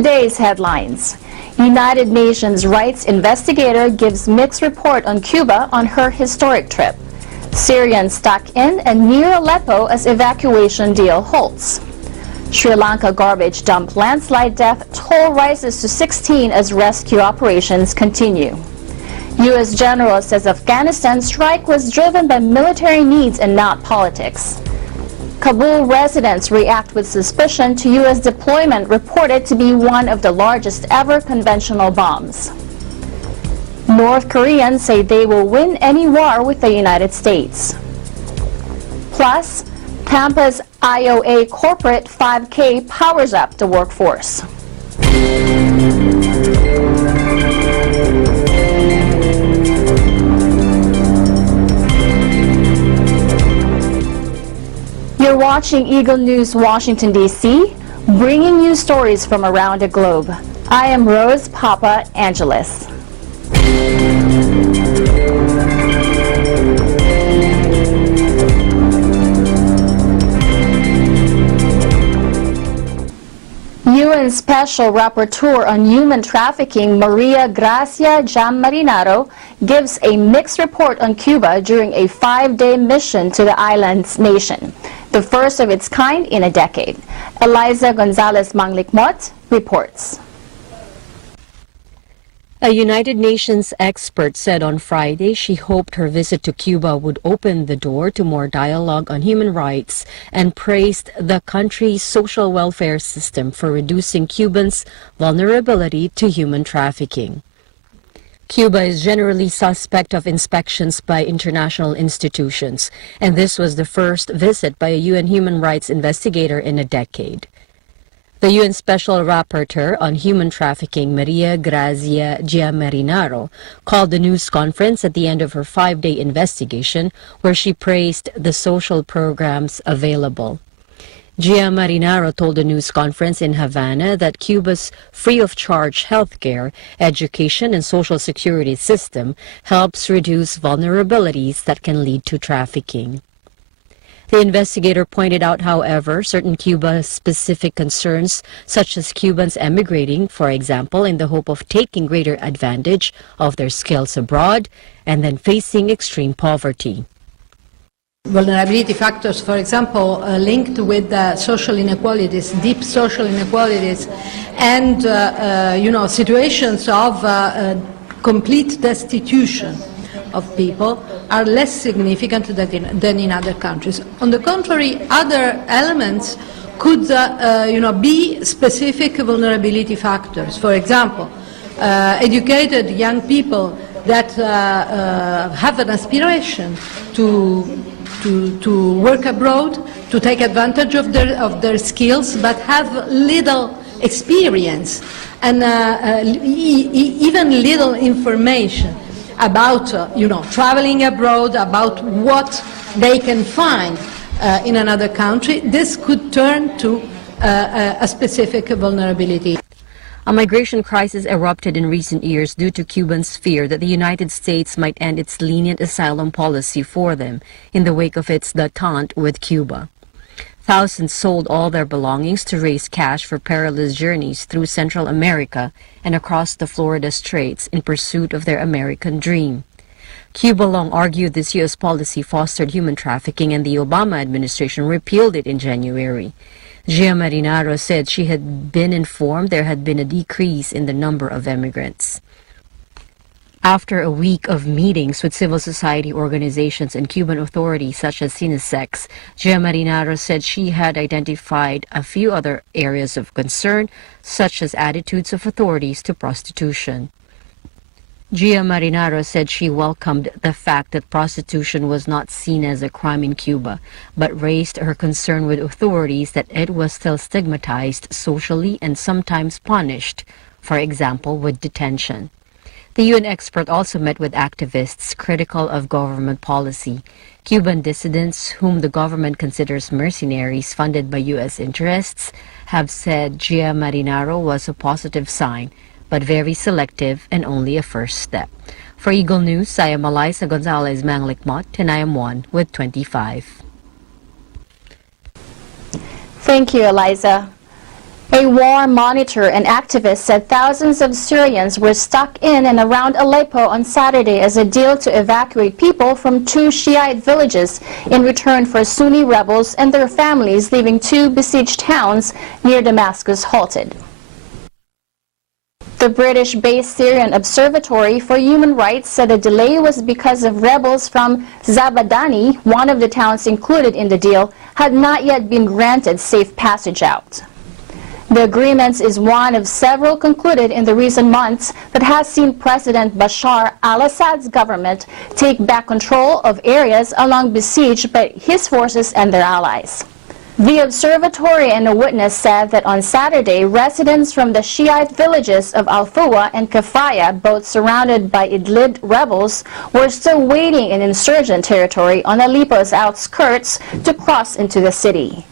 Today's headlines. United Nations rights investigator gives mixed report on Cuba on her historic trip. Syrians stuck in and near Aleppo as evacuation deal halts. Sri Lanka garbage dump landslide death toll rises to 16 as rescue operations continue. U.S. general says Afghanistan strike was driven by military needs and not politics. Kabul residents react with suspicion to U.S. deployment reported to be one of the largest ever conventional bombs. North Koreans say they will win any war with the United States. Plus, Tampa's IOA corporate 5K powers up the workforce. You're watching Eagle News Washington, D.C., bringing you stories from around the globe. I am Rose Papa Angeles. UN Special Rapporteur on Human Trafficking Maria Grazia Giammarinaro gives a mixed report on Cuba during a 5-day mission to the island's nation, the first of its kind in a decade. Eliza Gonzalez-Manglikmot reports. A United Nations expert said on Friday she hoped her visit to Cuba would open the door to more dialogue on human rights and praised the country's social welfare system for reducing Cubans' vulnerability to human trafficking. Cuba is generally suspect of inspections by international institutions, and this was the first visit by a UN human rights investigator in a decade. The UN Special Rapporteur on Human Trafficking, Maria Grazia Giammarinaro, called the news conference at the end of her 5-day investigation, where she praised the social programs available. Giammarinaro told the news conference in Havana that Cuba's free-of-charge healthcare, education, and social security system helps reduce vulnerabilities that can lead to trafficking. The investigator pointed out, however, certain Cuba-specific concerns, such as Cubans emigrating, for example, in the hope of taking greater advantage of their skills abroad, and then facing extreme poverty. Vulnerability factors, for example, linked with social inequalities, deep social inequalities, and situations of complete destitution of people are less significant than in other countries. On the contrary, other elements could be specific vulnerability factors. For example, educated young people that have an aspiration to work abroad, to take advantage of their skills, but have little experience and even little information about traveling abroad, about what they can find in another country. This could turn to a specific vulnerability. A migration crisis erupted in recent years due to Cubans' fear that the United States might end its lenient asylum policy for them in the wake of its détente with Cuba. Thousands sold all their belongings to raise cash for perilous journeys through Central America and across the Florida Straits in pursuit of their American dream. Cuba long argued this U.S. policy fostered human trafficking, and the Obama administration repealed it in January. Giammarinaro said she had been informed there had been a decrease in the number of immigrants. After a week of meetings with civil society organizations and Cuban authorities such as CINISEX, Giammarinaro said she had identified a few other areas of concern, such as attitudes of authorities to prostitution. Giammarinaro said she welcomed the fact that prostitution was not seen as a crime in Cuba, but raised her concern with authorities that it was still stigmatized socially and sometimes punished, for example, with detention. The UN expert also met with activists critical of government policy. Cuban dissidents, whom the government considers mercenaries funded by U.S. interests, have said Giammarinaro was a positive sign, but very selective and only a first step. For Eagle News, I am Eliza Gonzalez-Manglikmot, and I am one with 25. Thank you, Eliza. A war monitor and activist said thousands of Syrians were stuck in and around Aleppo on Saturday as a deal to evacuate people from two Shiite villages in return for Sunni rebels and their families leaving two besieged towns near Damascus halted. The British-based Syrian Observatory for Human Rights said the delay was because of rebels from Zabadani, one of the towns included in the deal, had not yet been granted safe passage out. The agreement is one of several concluded in the recent months that has seen President Bashar al-Assad's government take back control of areas long besieged by his forces and their allies. The observatory and a witness said that on Saturday, residents from the Shiite villages of Al-Fuwa and Kafaya, both surrounded by Idlib rebels, were still waiting in insurgent territory on Aleppo's outskirts to cross into the city.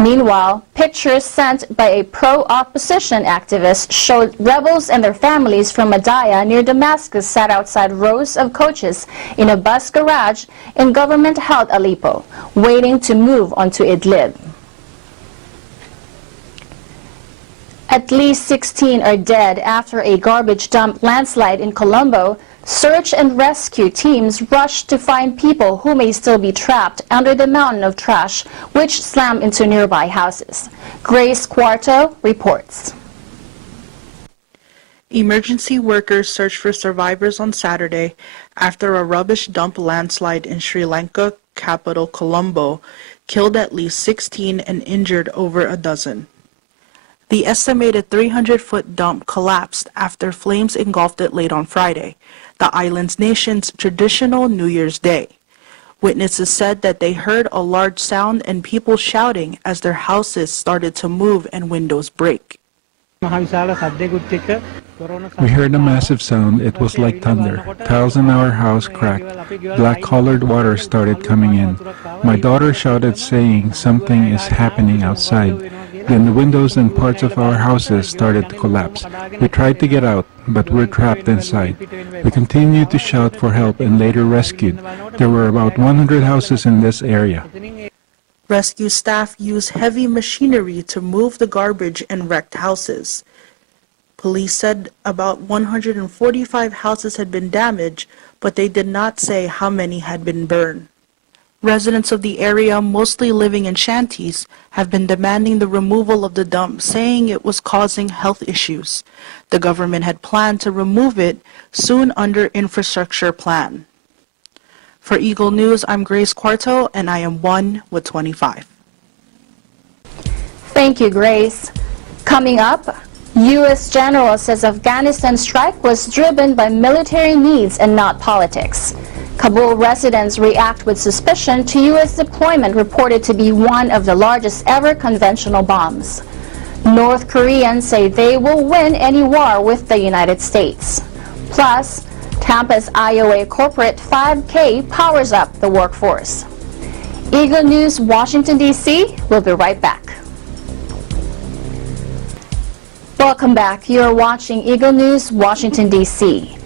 Meanwhile, pictures sent by a pro-opposition activist showed rebels and their families from Madaya near Damascus sat outside rows of coaches in a bus garage in government-held Aleppo, waiting to move onto Idlib. At least 16 are dead after a garbage dump landslide in Colombo. Search and rescue teams rushed to find people who may still be trapped under the mountain of trash which slammed into nearby houses. Grace Cuarto reports. Emergency workers searched for survivors on Saturday after a rubbish dump landslide in Sri Lanka capital Colombo killed at least 16 and injured over a dozen. The estimated 300-foot dump collapsed after flames engulfed it late on Friday, the island's nation's traditional New Year's Day. Witnesses said that they heard a large sound and people shouting as their houses started to move and windows break. We heard a massive sound. It was like thunder. Tiles in our house cracked. Black-colored water started coming in. My daughter shouted saying something is happening outside. Then the windows and parts of our houses started to collapse. We tried to get out, but we're trapped inside. We continued to shout for help and later rescued. There were about 100 houses in this area. Rescue staff used heavy machinery to move the garbage and wrecked houses. Police said about 145 houses had been damaged, but they did not say how many had been burned. Residents of the area, mostly living in shanties, have been demanding the removal of the dump, saying it was causing health issues. The government had planned to remove it soon under infrastructure plan. For Eagle News, I'm Grace Cuarto, and I am 1 with 25. Thank you, Grace. Coming up, U.S. General says Afghanistan strike was driven by military needs and not politics. Kabul residents react with suspicion to U.S. deployment reported to be one of the largest ever conventional bombs. North Koreans say they will win any war with the United States. Plus, Tampa's IOA corporate 5K powers up the workforce. Eagle News, Washington, D.C. will be right back. Welcome back. You're watching Eagle News, Washington, D.C.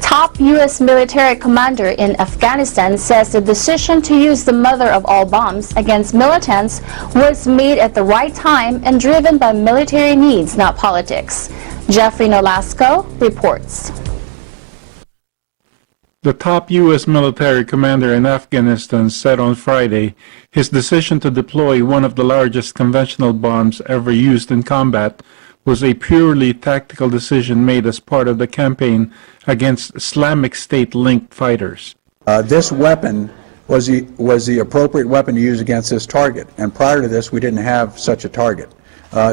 Top U.S. military commander in Afghanistan says the decision to use the mother of all bombs against militants was made at the right time and driven by military needs, not politics. Jeffrey Nolasco reports. The top U.S. military commander in Afghanistan said on Friday his decision to deploy one of the largest conventional bombs ever used in combat was a purely tactical decision made as part of the campaign against Islamic State-linked fighters. This weapon was the appropriate weapon to use against this target, and prior to this we didn't have such a target.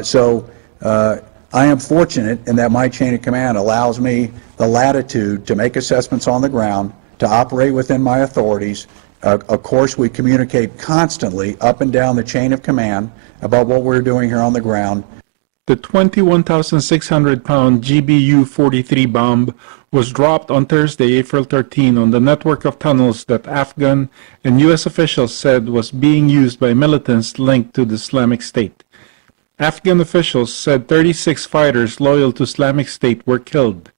So I am fortunate in that my chain of command allows me the latitude to make assessments on the ground, to operate within my authorities. Of course, we communicate constantly up and down the chain of command about what we're doing here on the ground. The 21,600-pound GBU-43 bomb was dropped on Thursday, April 13, on the network of tunnels that Afghan and U.S. officials said was being used by militants linked to the Islamic State. Afghan officials said 36 fighters loyal to Islamic State were killed.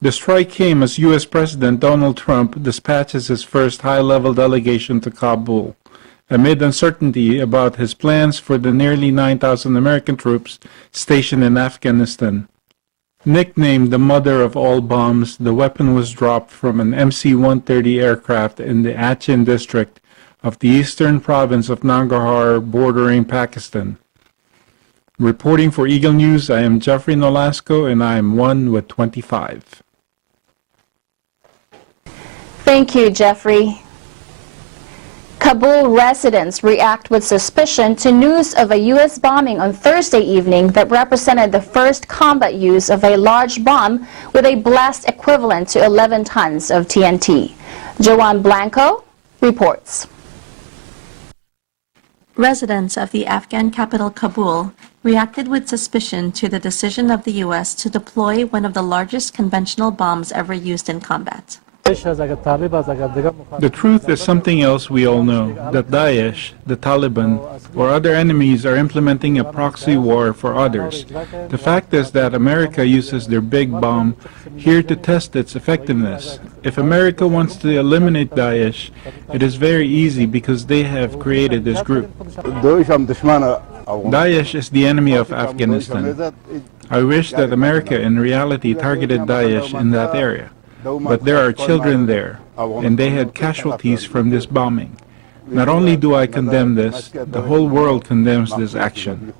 The strike came as U.S. President Donald Trump dispatches his first high-level delegation to Kabul amid uncertainty about his plans for the nearly 9,000 American troops stationed in Afghanistan. Nicknamed the mother of all bombs, the weapon was dropped from an MC-130 aircraft in the Achin district of the eastern province of Nangarhar bordering Pakistan. Reporting for Eagle News, I am Jeffrey Nolasco and I am 1 with 25. Thank you, Jeffrey. Kabul residents react with suspicion to news of a U.S. bombing on Thursday evening that represented the first combat use of a large bomb with a blast equivalent to 11 tons of TNT. Joanne Blanco reports. Residents of the Afghan capital Kabul reacted with suspicion to the decision of the U.S. to deploy one of the largest conventional bombs ever used in combat. The truth is something else we all know, that Daesh, the Taliban, or other enemies are implementing a proxy war for others. The fact is that America uses their big bomb here to test its effectiveness. If America wants to eliminate Daesh, it is very easy because they have created this group. Daesh is the enemy of Afghanistan. I wish that America in reality targeted Daesh in that area. But there are children there, and they had casualties from this bombing. Not only do I condemn this, the whole world condemns this action.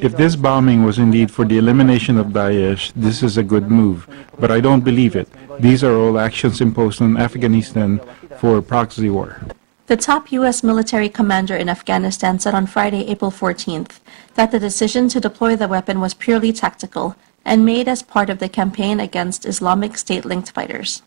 If this bombing was indeed for the elimination of Daesh, this is a good move, but I don't believe it. These are all actions imposed on Afghanistan for proxy war. The top U.S. military commander in Afghanistan said on Friday, April 14th, that the decision to deploy the weapon was purely tactical and made as part of the campaign against Islamic State-linked fighters.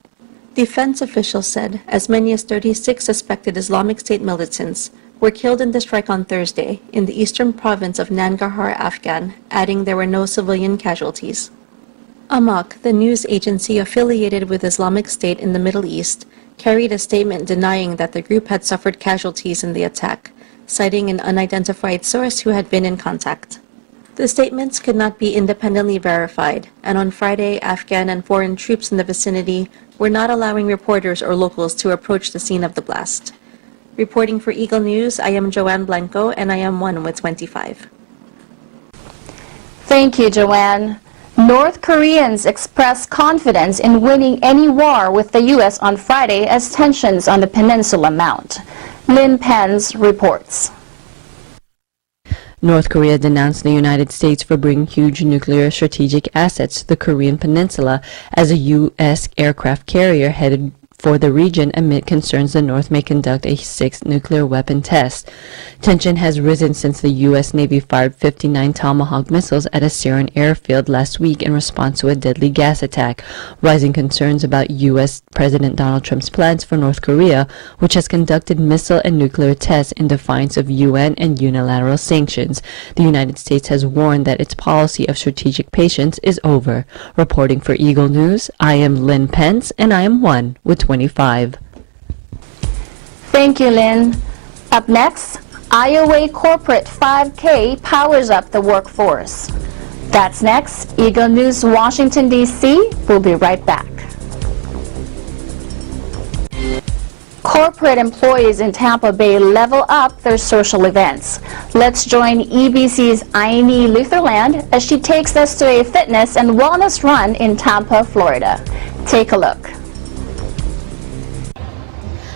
Defense officials said as many as 36 suspected Islamic State militants were killed in the strike on Thursday in the eastern province of Nangarhar, Afghan, adding there were no civilian casualties. Amaq, the news agency affiliated with Islamic State in the Middle East, carried a statement denying that the group had suffered casualties in the attack, citing an unidentified source who had been in contact. The statements could not be independently verified, and on Friday, Afghan and foreign troops in the vicinity were not allowing reporters or locals to approach the scene of the blast. Reporting for Eagle News, I am Joanne Blanco, and I am 1 with 25. Thank you, Joanne. North Koreans expressed confidence in winning any war with the U.S. on Friday as tensions on the peninsula mount. Lynn Pence reports. North Korea denounced the United States for bringing huge nuclear strategic assets to the Korean peninsula as a U.S. aircraft carrier headed for the region amid concerns the North may conduct a sixth nuclear weapon test. Tension has risen since the U.S. Navy fired 59 Tomahawk missiles at a Syrian airfield last week in response to a deadly gas attack, rising concerns about U.S. President Donald Trump's plans for North Korea, which has conducted missile and nuclear tests in defiance of UN and unilateral sanctions. The United States has warned that its policy of strategic patience is over. Reporting for Eagle News, I am Lynn Pence, and I am 1 with 25. Thank you, Lynn. Up next, Iowa Corporate 5K powers up the workforce. That's next. Eagle News, Washington, D.C. We'll be right back. Corporate employees in Tampa Bay level up their social events. Let's join EBC's Aini Lutherland as she takes us to a fitness and wellness run in Tampa, Florida. Take a look.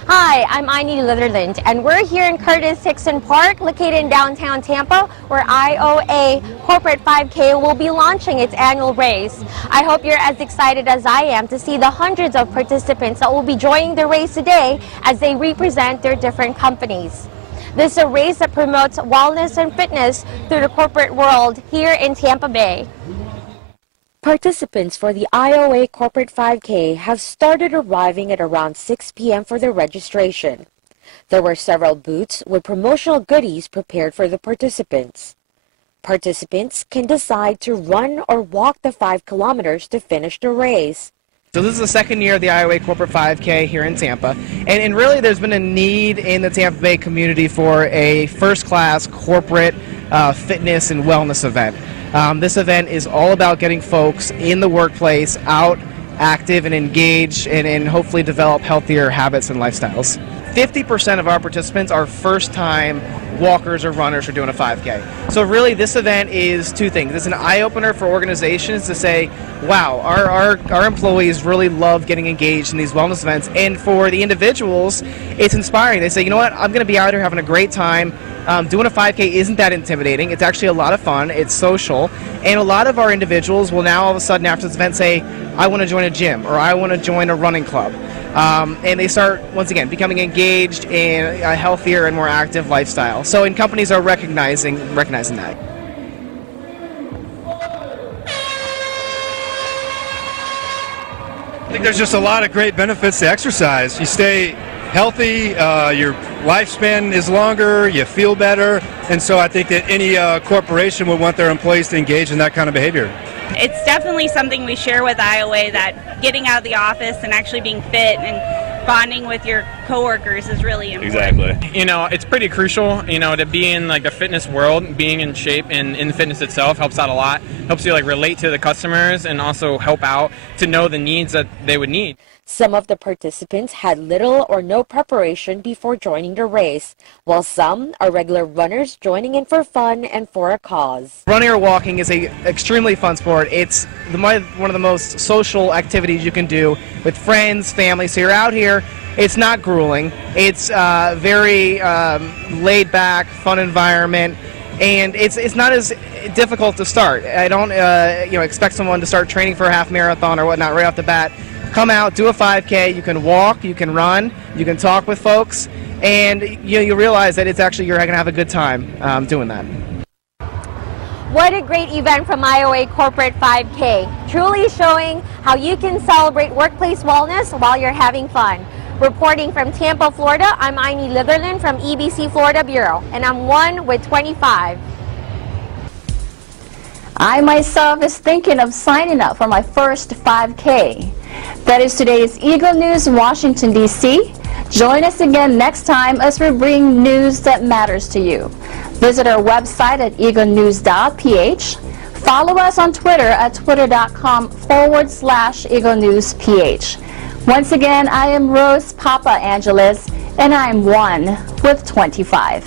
Hi, I'm Aini Litherland, and we're here in Curtis Hickson Park, located in downtown Tampa, where IOA Corporate 5K will be launching its annual race. I hope you're as excited as I am to see the hundreds of participants that will be joining the race today as they represent their different companies. This is a race that promotes wellness and fitness through the corporate world here in Tampa Bay. Participants for the IOA Corporate 5K have started arriving at around 6 p.m. for their registration. There were several booths with promotional goodies prepared for the participants. Participants can decide to run or walk the 5 kilometers to finish the race. So this is the second year of the IOA Corporate 5K here in Tampa, and really there's been a need in the Tampa Bay community for a first-class corporate fitness and wellness event. This event is all about getting folks in the workplace out, active and engaged, and hopefully develop healthier habits and lifestyles. 50% of our participants are first-time walkers or runners who are doing a 5K. So really this event is two things. It's an eye-opener for organizations to say, wow, our employees really love getting engaged in these wellness events. And for the individuals, it's inspiring. They say, you know what, I'm going to be out here having a great time. Doing a 5K isn't that intimidating. It's actually a lot of fun. It's social. And a lot of our individuals will now all of a sudden after this event say, I want to join a gym or I want to join a running club. And they start, once again, becoming engaged in a healthier and more active lifestyle. So, and companies are recognizing that. I think there's just a lot of great benefits to exercise. You stay healthy, your lifespan is longer, you feel better, and so I think that any corporation would want their employees to engage in that kind of behavior. It's definitely something we share with IOA, that getting out of the office and actually being fit and bonding with your coworkers is really important. Exactly. You know, it's pretty crucial, you know, to be in like the fitness world. Being in shape and in fitness itself helps out a lot. Helps you like relate to the customers and also help out to know the needs that they would need. Some of the participants had little or no preparation before joining the race, while some are regular runners joining in for fun and for a cause. Running or walking is an extremely fun sport. It's one of the most social activities you can do with friends, family. So you're out here. It's not grueling. It's very laid back, fun environment, and it's not as difficult to start. I don't expect someone to start training for a half marathon or whatnot right off the bat. Come out, do a 5K. You can walk, you can run, you can talk with folks, and you realize that it's actually you're going to have a good time doing that. What a great event from IOA Corporate 5K, truly showing how you can celebrate workplace wellness while you're having fun. Reporting from Tampa, Florida, I'm Aini Litherland from EBC Florida Bureau, and I'm 1 with 25. I myself is thinking of signing up for my first 5K. That is today's Eagle News, Washington, D.C. Join us again next time as we bring news that matters to you. Visit our website at Eaglenews.PH. Follow us on Twitter at twitter.com/Eaglenews.PH. Once again, I am Rose Papa Angeles, and I am 1 with 25.